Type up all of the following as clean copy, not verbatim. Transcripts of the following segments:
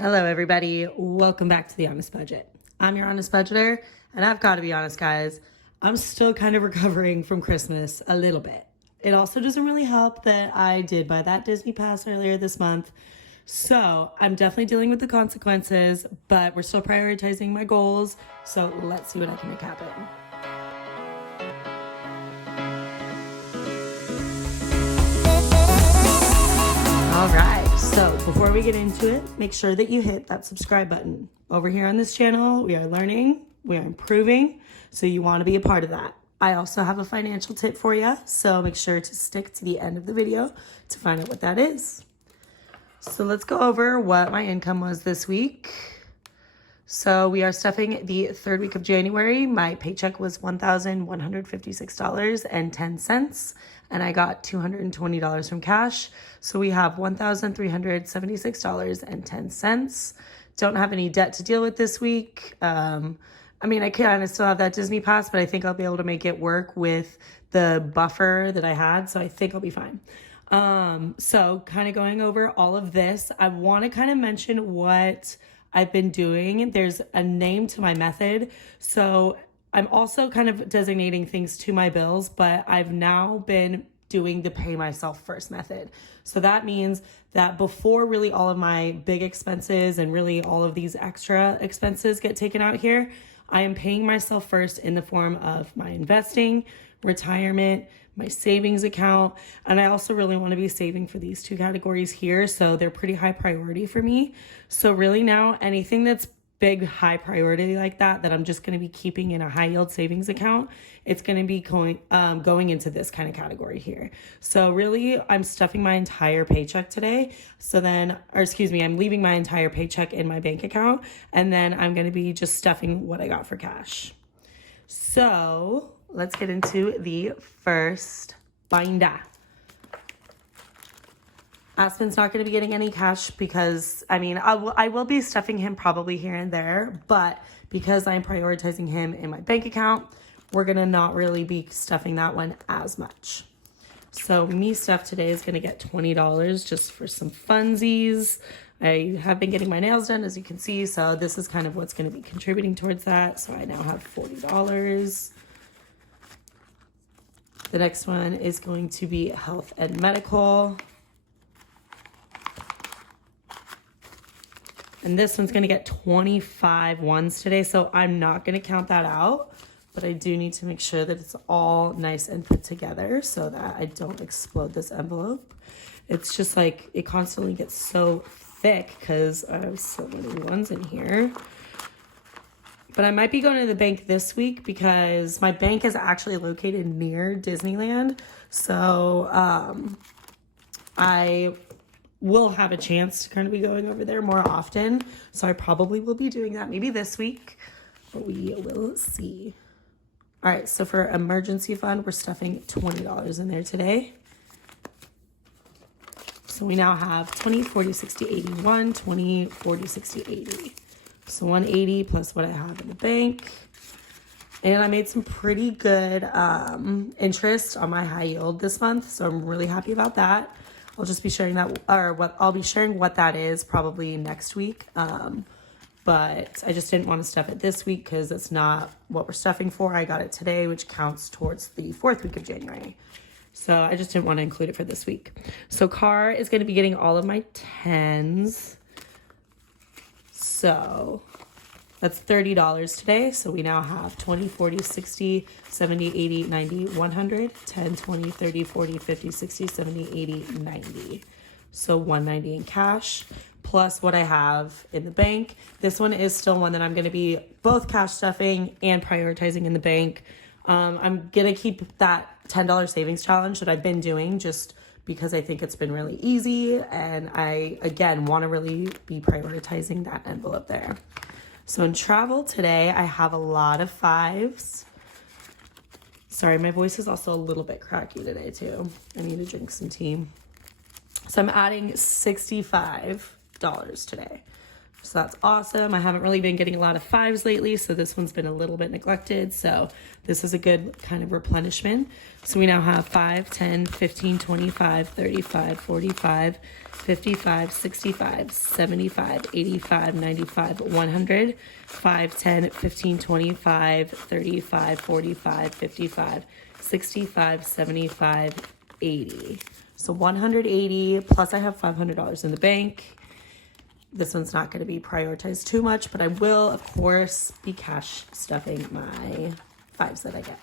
Hello, everybody. Welcome back to The Honest Budget. I'm your honest budgeter, and I've got to be honest, guys. I'm still kind of recovering from Christmas a little bit. It also doesn't really help that I did buy that Disney pass earlier this month. So I'm definitely dealing with the consequences, but we're still prioritizing my goals. So let's see what I can make happen. All right, so before we get into it, make sure that you hit that subscribe button. Over here on this channel, we are learning, we are improving, so you want to be a part of that. I also have a financial tip for you, so make sure to stick to the end of the video to find out what that is. So let's go over what my income was this week. So we are stuffing the third week of January. My paycheck was $1,156.10, and I got $220 from cash. So we have $1,376.10. Don't have any debt to deal with this week. I kind of still have that Disney pass, but I think I'll be able to make it work with the buffer that I had. So I think I'll be fine. So kind of going over all of this, I want to kind of mention what I've been doing. There's a name to my method. So I'm also kind of designating things to my bills, but I've now been doing the pay myself first method. So that means that before really all of my big expenses and really all of these extra expenses get taken out here, I am paying myself first in the form of my investing, retirement, my savings account, and I also really want to be saving for these two categories here, so they're pretty high priority for me. So really now anything that's big high priority like that I'm just going to be keeping in a high yield savings account, it's going to be going into this kind of category here. So really I'm stuffing my entire paycheck today. I'm leaving my entire paycheck in my bank account, and then I'm going to be just stuffing what I got for cash. So let's get into the first binder. Aspen's not going to be getting any cash because, I will be stuffing him probably here and there, but because I'm prioritizing him in my bank account, we're going to not really be stuffing that one as much. So me stuff today is going to get $20 just for some funsies. I have been getting my nails done, as you can see, so this is kind of what's going to be contributing towards that. So I now have $40. The next one is going to be health and medical. And this one's going to get 25 ones today, so I'm not going to count that out, but I do need to make sure that it's all nice and put together so that I don't explode this envelope. It's just like it constantly gets so thick because I have so many ones in here. But I might be going to the bank this week because my bank is actually located near Disneyland. So I will have a chance to kind of be going over there more often. So I probably will be doing that maybe this week, but we will see. All right, so for emergency fund, we're stuffing $20 in there today. So we now have 20, 40, 60, 81, 20, 40, 60, 80. So 180 plus what I have in the bank. And I made some pretty good interest on my high yield this month. So I'm really happy about that. I'll just be sharing that, I'll be sharing what that is probably next week. But I just didn't want to stuff it this week because it's not what we're stuffing for. I got it today, which counts towards the fourth week of January. So I just didn't want to include it for this week. So car is going to be getting all of my 10s. So that's $30 today. So we now have 20, 40, 60, 70, 80, 90, 100, 10, 20, 30, 40, 50, 60, 70, 80, 90. So 190 in cash plus what I have in the bank. This one is still one that I'm going to be both cash stuffing and prioritizing in the bank. I'm going to keep that $10 savings challenge that I've been doing just because I think it's been really easy. And I, again, want to really be prioritizing that envelope there. So in travel today, I have a lot of 5s. Sorry, my voice is also a little bit cracky today too. I need to drink some tea. So I'm adding $65 today. So that's awesome. I haven't really been getting a lot of 5s lately, so this one's been a little bit neglected. So this is a good kind of replenishment. So we now have 5, 10, 15, 25, 35, 45, 55, 65, 75, 85, 95, 100, 5, 10, 15, 25, 35, 45, 55, 65, 75, 80. So 180, plus I have $500 in the bank. This one's not going to be prioritized too much, but I will, of course, be cash stuffing my 5s that I get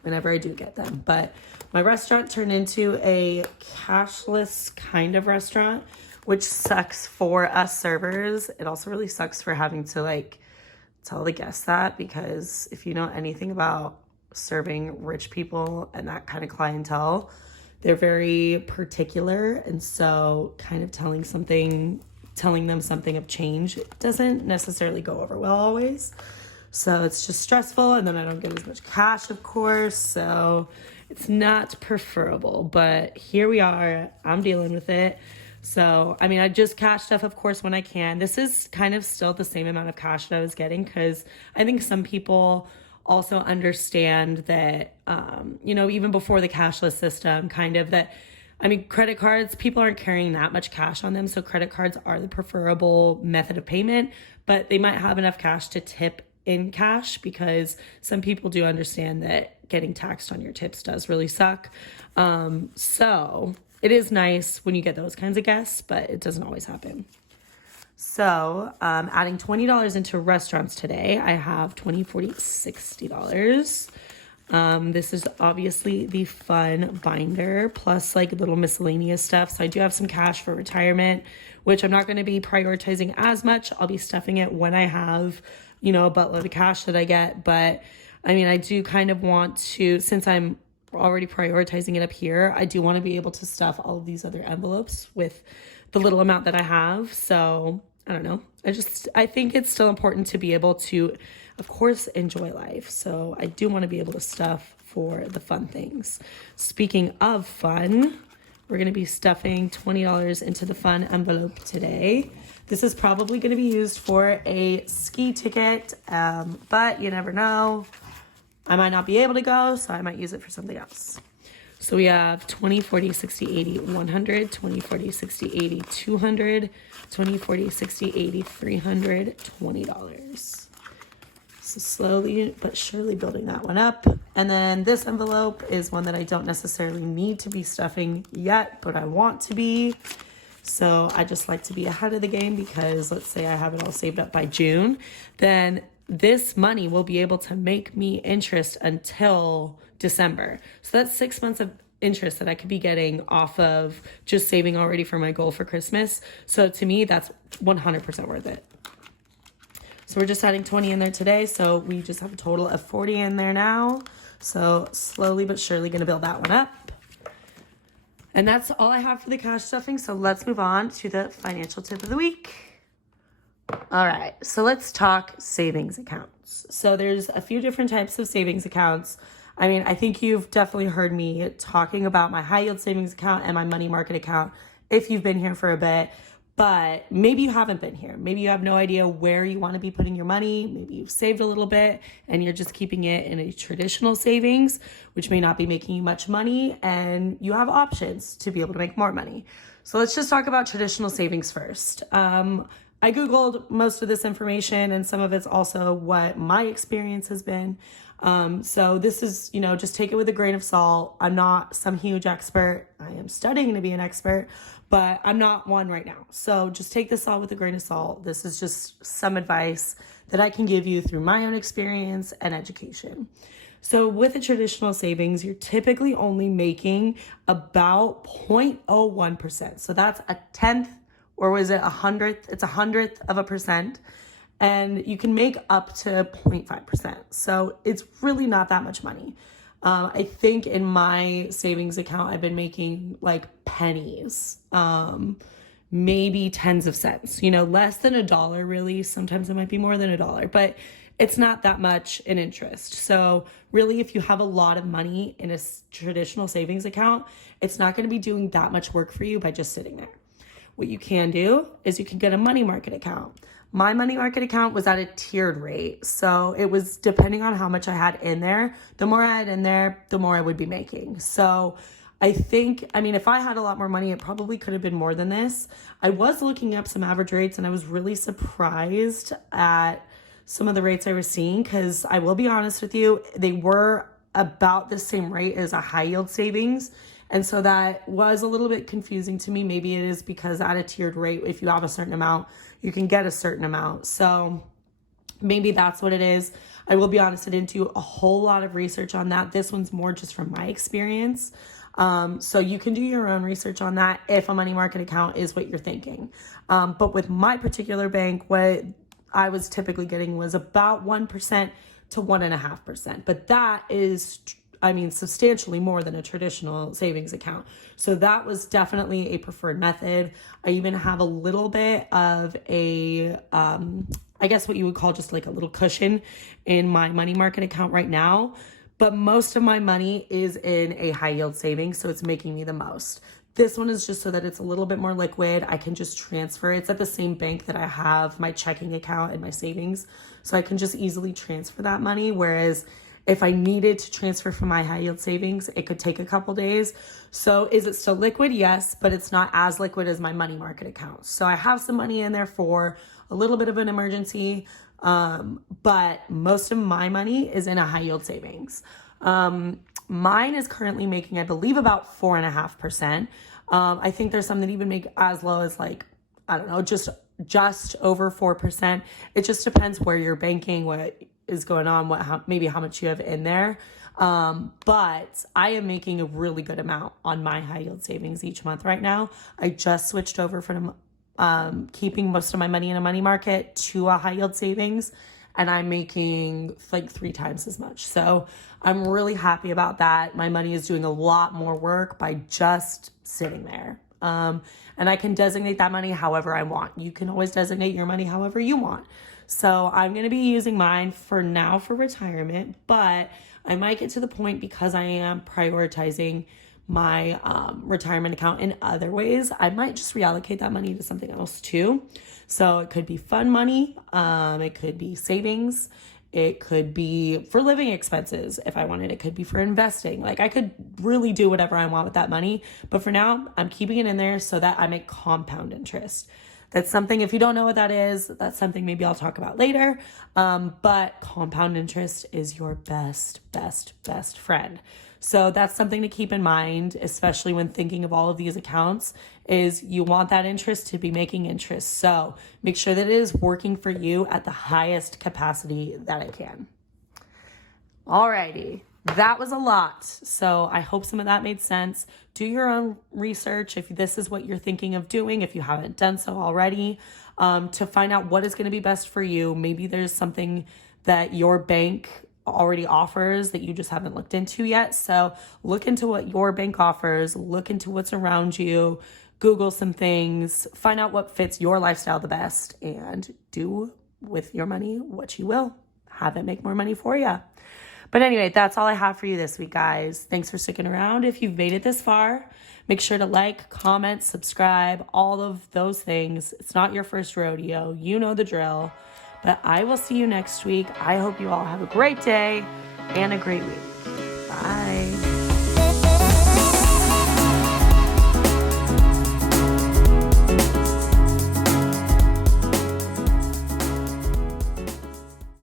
whenever I do get them. But my restaurant turned into a cashless kind of restaurant, which sucks for us servers. It also really sucks for having to like tell the guests that, because if you know anything about serving rich people and that kind of clientele, they're very particular. And so kind of telling them something of change doesn't necessarily go over well always. So it's just stressful, and then I don't get as much cash, of course, so it's not preferable. But here we are, I'm dealing with it. So, I mean, I just cash stuff, of course, when I can. This is kind of still the same amount of cash that I was getting, because I think some people also understand that, even before the cashless system, kind of that, I mean, credit cards, people aren't carrying that much cash on them. So credit cards are the preferable method of payment, but they might have enough cash to tip in cash, because some people do understand that getting taxed on your tips does really suck. So it is nice when you get those kinds of guests, but it doesn't always happen. So adding $20 into restaurants today, I have $20, $40, $60. This is obviously the fun binder plus like little miscellaneous stuff. So I do have some cash for retirement, which I'm not going to be prioritizing as much. I'll be stuffing it when I have, a buttload of cash that I get. But I mean, I do kind of want to, since I'm already prioritizing it up here, I do want to be able to stuff all of these other envelopes with the little amount that I have. So I don't know. I think it's still important to be able to, of course, enjoy life. So I do want to be able to stuff for the fun things. Speaking of fun, we're going to be stuffing $20 into the fun envelope today. This is probably going to be used for a ski ticket, but you never know. I might not be able to go, so I might use it for something else. So we have 20, 40, 60, 80, 100, 20, 40, 60, 80, 200, 20, 40, 60, 80, $300, $20. So slowly but surely building that one up. And then this envelope is one that I don't necessarily need to be stuffing yet, but I want to be. So I just like to be ahead of the game, because let's say I have it all saved up by June, then this money will be able to make me interest until December. So that's 6 months of interest that I could be getting off of just saving already for my goal for Christmas. So to me, that's 100% worth it. So we're just adding 20 in there today. So we just have a total of 40 in there now. So slowly but surely going to build that one up. And that's all I have for the cash stuffing. So let's move on to the financial tip of the week. All right, so let's talk savings accounts. So there's a few different types of savings accounts. I mean, I think you've definitely heard me talking about my high yield savings account and my money market account if you've been here for a bit, but maybe you haven't been here. Maybe you have no idea where you want to be putting your money. Maybe you've saved a little bit and you're just keeping it in a traditional savings, which may not be making you much money, and you have options to be able to make more money. So let's just talk about traditional savings first. I Googled most of this information, and some of it's also what my experience has been. So this is, just take it with a grain of salt. I'm not some huge expert. I am studying to be an expert, but I'm not one right now. So just take this all with a grain of salt. This is just some advice that I can give you through my own experience and education. So with a traditional savings, you're typically only making about 0.01%. So that's a tenth, or was it 100th? It's 100th of a percent. And you can make up to 0.5%. So it's really not that much money. I think in my savings account, I've been making like pennies, maybe tens of cents, less than $1 really. Sometimes it might be more than $1, but it's not that much in interest. So really, if you have a lot of money in a traditional savings account, it's not going to be doing that much work for you by just sitting there. What you can do is you can get a money market account. My money market account was at a tiered rate. So it was depending on how much I had in there. The more I had in there, the more I would be making. So I think, I mean, if I had a lot more money, it probably could have been more than this. I was looking up some average rates and I was really surprised at some of the rates I was seeing, because I will be honest with you, they were about the same rate as a high yield savings. And so that was a little bit confusing to me. Maybe it is because at a tiered rate, if you have a certain amount, you can get a certain amount. So maybe that's what it is. I will be honest, I didn't do a whole lot of research on that. This one's more just from my experience. So you can do your own research on that if a money market account is what you're thinking. But with my particular bank, what I was typically getting was about 1% to 1.5%. But that is, I mean, substantially more than a traditional savings account. So that was definitely a preferred method. I even have a little bit of a, I guess what you would call just like a little cushion in my money market account right now. But most of my money is in a high yield savings, so it's making me the most. This one is just so that it's a little bit more liquid. I can just transfer. It's at the same bank that I have my checking account and my savings. So I can just easily transfer that money. Whereas if I needed to transfer from my high yield savings, it could take a couple days. So is it still liquid? Yes, but it's not as liquid as my money market account. So I have some money in there for a little bit of an emergency. But most of my money is in a high yield savings. Mine is currently making, I believe, about 4.5%. I think there's some that even make as low as like, I don't know, just over 4%. It just depends where you're banking, what is going on, maybe how much you have in there. But I am making a really good amount on my high yield savings each month right now. I just switched over from keeping most of my money in a money market to a high yield savings, and I'm making like 3 times as much. So I'm really happy about that. My money is doing a lot more work by just sitting there. And I can designate that money however I want. You can always designate your money however you want. So I'm going to be using mine for now for retirement, but I might get to the point, because I am prioritizing my retirement account in other ways, I might just reallocate that money to something else too. So it could be fun money, it could be savings, it could be for living expenses if I wanted, it could be for investing. Like I could really do whatever I want with that money, but for now I'm keeping it in there so that I make compound interest. That's something, if you don't know what that is, that's something maybe I'll talk about later. But compound interest is your best friend. So that's something to keep in mind, especially when thinking of all of these accounts, is you want that interest to be making interest. So make sure that it is working for you at the highest capacity that it can. Alrighty, that was a lot. So I hope some of that made sense. Do your own research if this is what you're thinking of doing, if you haven't done so already, to find out what is going to be best for you. Maybe there's something that your bank already offers that you just haven't looked into yet. So look into what your bank offers, look into what's around you, Google some things, find out what fits your lifestyle the best, and do with your money what you will. Have it make more money for you. But anyway, that's all I have for you this week, guys. Thanks for sticking around. If you've made it this far, make sure to like, comment, subscribe, all of those things. It's not your first rodeo. You know the drill. But I will see you next week. I hope you all have a great day and a great week. Bye.